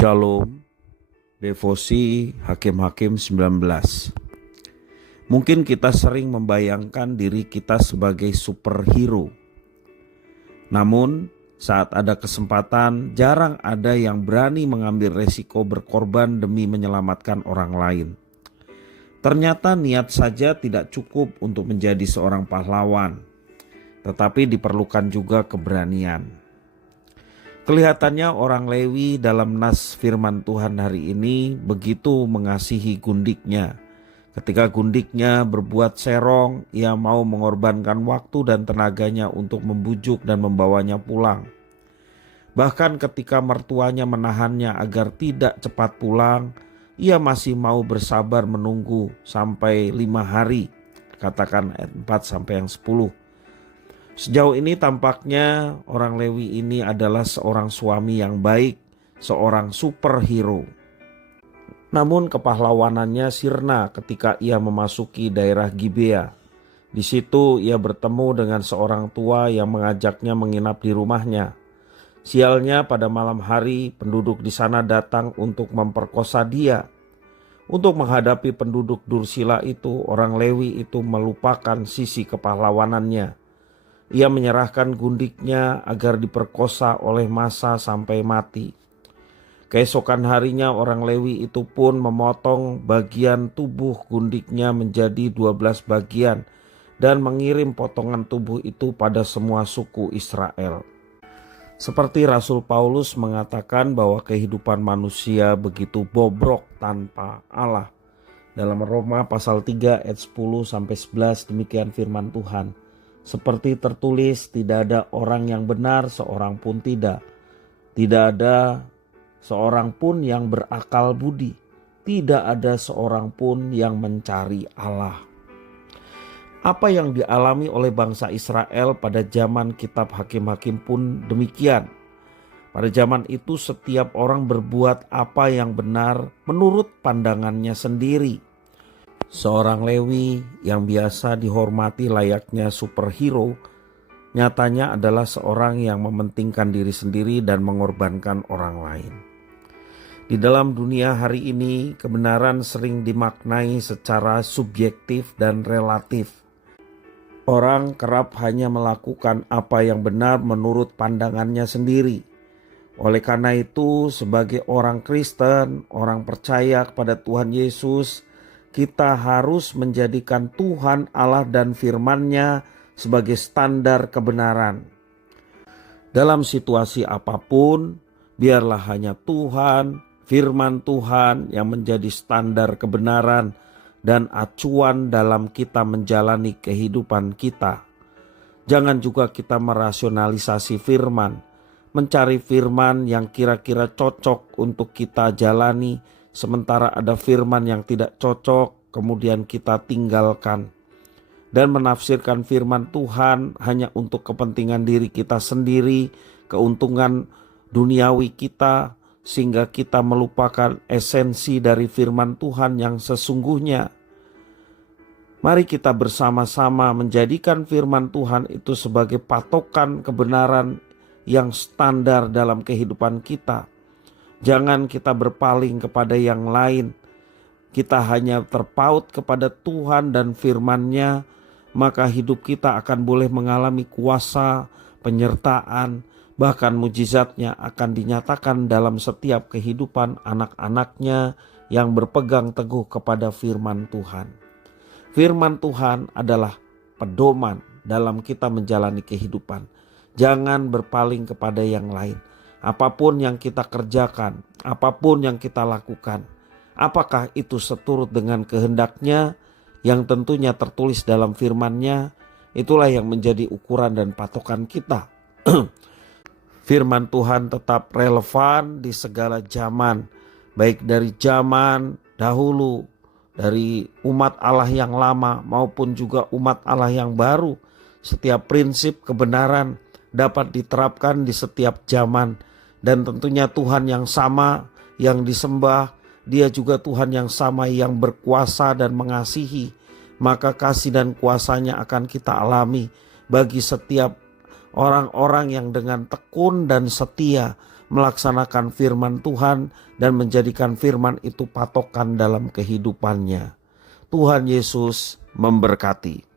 Shalom, Devosi Hakim-Hakim 19. Mungkin kita sering membayangkan diri kita sebagai superhero. Namun saat ada kesempatan, jarang ada yang berani mengambil resiko berkorban demi menyelamatkan orang lain. Ternyata niat saja tidak cukup untuk menjadi seorang pahlawan, tetapi diperlukan juga keberanian. Kelihatannya orang Lewi dalam nas firman Tuhan hari ini begitu mengasihi gundiknya. Ketika gundiknya berbuat serong, ia mau mengorbankan waktu dan tenaganya untuk membujuk dan membawanya pulang. Bahkan ketika mertuanya menahannya agar tidak cepat pulang, ia masih mau bersabar menunggu sampai 5 hari. Katakan ayat 4 sampai yang 10. Sejauh ini tampaknya orang Lewi ini adalah seorang suami yang baik, seorang superhero. Namun kepahlawanannya sirna ketika ia memasuki daerah Gibea. Di situ ia bertemu dengan seorang tua yang mengajaknya menginap di rumahnya. Sialnya pada malam hari penduduk di sana datang untuk memperkosa dia. Untuk menghadapi penduduk Dursila itu, orang Lewi itu melupakan sisi kepahlawanannya. Ia menyerahkan gundiknya agar diperkosa oleh massa sampai mati. Keesokan harinya orang Lewi itu pun memotong bagian tubuh gundiknya menjadi 12 bagian dan mengirim potongan tubuh itu pada semua suku Israel. Seperti Rasul Paulus mengatakan bahwa kehidupan manusia begitu bobrok tanpa Allah. Dalam Roma pasal 3 ayat 10 sampai 11 demikian firman Tuhan. Seperti tertulis, tidak ada orang yang benar, seorang pun tidak. Tidak ada seorang pun yang berakal budi. Tidak ada seorang pun yang mencari Allah. Apa yang dialami oleh bangsa Israel pada zaman kitab Hakim-Hakim pun demikian. Pada zaman itu setiap orang berbuat apa yang benar menurut pandangannya sendiri. Seorang Lewi yang biasa dihormati layaknya superhero, nyatanya adalah seorang yang mementingkan diri sendiri dan mengorbankan orang lain. Di dalam dunia hari ini, kebenaran sering dimaknai secara subjektif dan relatif. Orang kerap hanya melakukan apa yang benar menurut pandangannya sendiri. Oleh karena itu, sebagai orang Kristen, orang percaya kepada Tuhan Yesus, kita harus menjadikan Tuhan Allah dan firman-Nya sebagai standar kebenaran. Dalam situasi apapun, biarlah hanya Tuhan, firman Tuhan yang menjadi standar kebenaran dan acuan dalam kita menjalani kehidupan kita. Jangan juga kita merasionalisasi firman, mencari firman yang kira-kira cocok untuk kita jalani, sementara ada firman yang tidak cocok, kemudian kita tinggalkan. Dan menafsirkan firman Tuhan hanya untuk kepentingan diri kita sendiri, keuntungan duniawi kita, sehingga kita melupakan esensi dari firman Tuhan yang sesungguhnya. Mari kita bersama-sama menjadikan firman Tuhan itu sebagai patokan kebenaran yang standar dalam kehidupan kita. Jangan kita berpaling kepada yang lain. Kita hanya terpaut kepada Tuhan dan firman-Nya, maka hidup kita akan boleh mengalami kuasa, penyertaan, bahkan mujizatnya akan dinyatakan dalam setiap kehidupan anak-anaknya yang berpegang teguh kepada firman Tuhan. Firman Tuhan adalah pedoman dalam kita menjalani kehidupan. Jangan berpaling kepada yang lain. Apapun yang kita kerjakan, apapun yang kita lakukan, apakah itu seturut dengan kehendak-Nya yang tentunya tertulis dalam firman-Nya, itulah yang menjadi ukuran dan patokan kita. Firman Tuhan tetap relevan di segala zaman, baik dari zaman dahulu, dari umat Allah yang lama maupun juga umat Allah yang baru. Setiap prinsip kebenaran dapat diterapkan di setiap zaman. Dan tentunya Tuhan yang sama yang disembah, Dia juga Tuhan yang sama yang berkuasa dan mengasihi. Maka kasih dan kuasanya akan kita alami bagi setiap orang-orang yang dengan tekun dan setia melaksanakan firman Tuhan dan menjadikan firman itu patokan dalam kehidupannya. Tuhan Yesus memberkati.